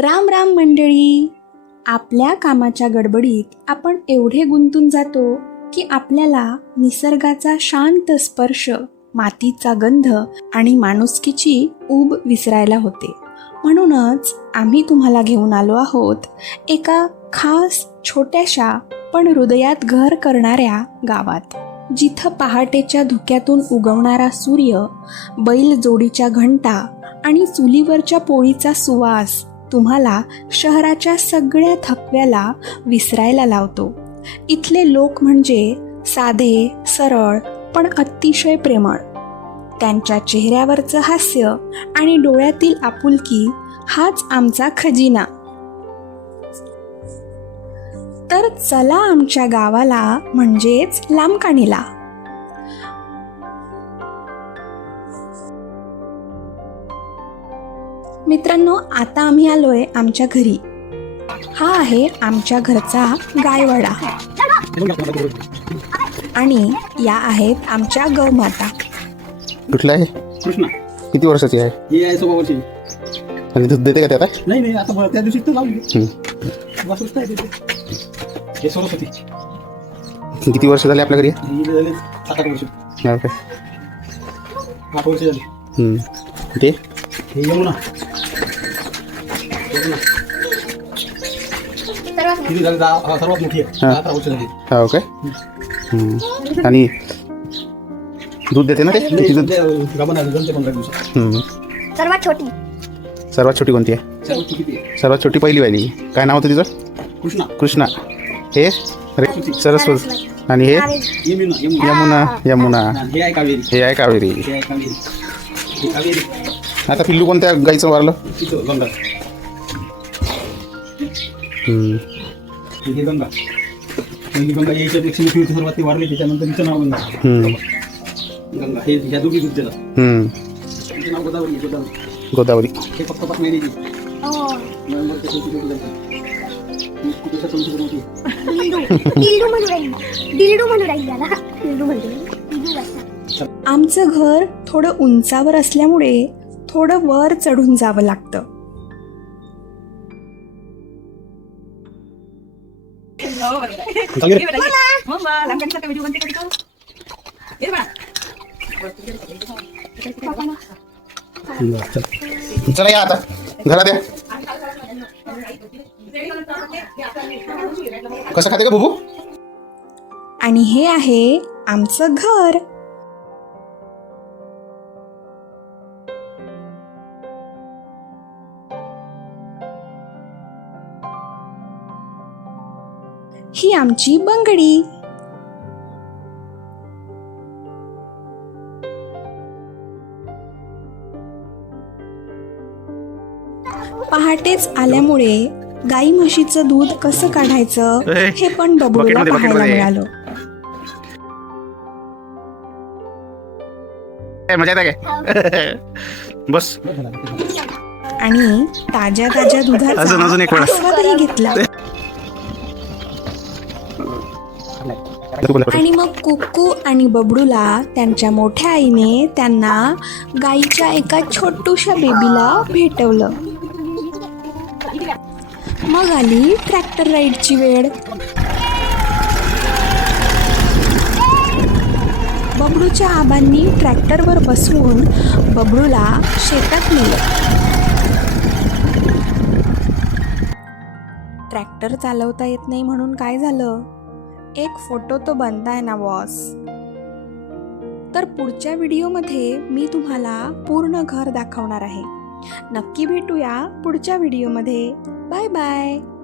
राम राम मंडळी. आपल्या कामाच्या गडबडीत आपण एवढे गुंतून जातो की आपल्याला निसर्गाचा शांत स्पर्श मातीचा गंध आणि माणुसकीची ऊब विसरायला होते. म्हणूनच आम्ही तुम्हाला घेऊन आलो आहोत एका खास छोट्याशा पण हृदयात घर करणाऱ्या गावात जिथं पहाटेच्या धुक्यातून उगवणारा सूर्य बैल जोडीच्या घंटा आणि चुलीवरच्या पोळीचा सुवास तुम्हाला शहराच्या सगळ्या थकव्याला विसरायला लावतो. इथले लोक म्हणजे साधे सरळ पण अतिशय प्रेमळ. त्यांच्या चेहऱ्यावरचं हास्य आणि डोळ्यातील आपुलकी हाच आमचा खजिना. तर चला आमच्या गावाला म्हणजेच लांबकाणीला. मित्रांनो आता आम्ही आलोय आमच्या घरी. हा आहे आमच्या घरचा गायवाडा. आणि या आहेत आमच्या गौमाता. कुठला आहे? कृष्णा. किती वर्षाची आहे? हे आहे सोबा वर्षी आणि दूध देते का ते आता नाही नाही आता त्या दिवशी तर लावली. हे सरस्वती किती वर्ष झाले आपल्या घरी? ही झाले सात आठ वर्ष. हा, काय आठ वर्ष झाली. हम्म. ते? हे यमुना. सर्वात मोठी आहे हा. हो हम्म. आणि दूध देते ना ते? किती दूध. सर्वात छोटी. सर्वात छोटी कोणती आहे? सर्वात छोटी पहिली वाली. काय नाव होतं तिचं? कृष्णा. कृष्णा. हे? अरे सरस्वती. आणि हे? यमुना यमुना. हे आहे कावेरी. हे हे हे आता पिल्लू कोणत्या गाईचं वारलं? गंगा. गंगा यायच्यापेक्षा मोठी होती सर्वात ती त्याच्यानंतर तिचं नाव गंगा. गंगा हे ह्या दोघी दूध देतात हम्म. तिचं नाव गोदावरी गोदावरी. गोदावरी. हे फक्त पाच महिन्याची हो. नोव्हेंबर ते. आमचं घर थोडं उंचावर असल्यामुळे थोडं वर चढून जावं लागतं. चला या आता. घरात या. कसं खाते का बुबू? आणि हे आहे आमचं घर. ही आमची बंगडी. पहाटेच आल्यामुळे गाई म्हशीचं दूध कसं काढायचं हे पण बकेटमध्ये, पाहायला. मिळालं. बस. आणि ताज्या ताज्या दुधाचा घेतला. आणि मग कुक्कू आणि बबडूला त्यांच्या मोठ्या आईने त्यांना गाईच्या एका छोटूशा बेबीला भेटवलं. मग आली ट्रॅक्टर राईडची वेळ. बबडूच्या आबांनी ट्रॅक्टरवर बसवून बबडूला शेतात नेलं. ट्रॅक्टर चालवता येत नाही म्हणून काय झालं? एक फोटो तो बनताय ना बॉस तर पुढच्या व्हिडिओमध्ये मी तुम्हाला पूर्ण घर दाखवणार आहे. नक्की भेटूया पुढच्या व्हिडिओमध्ये. Bye bye.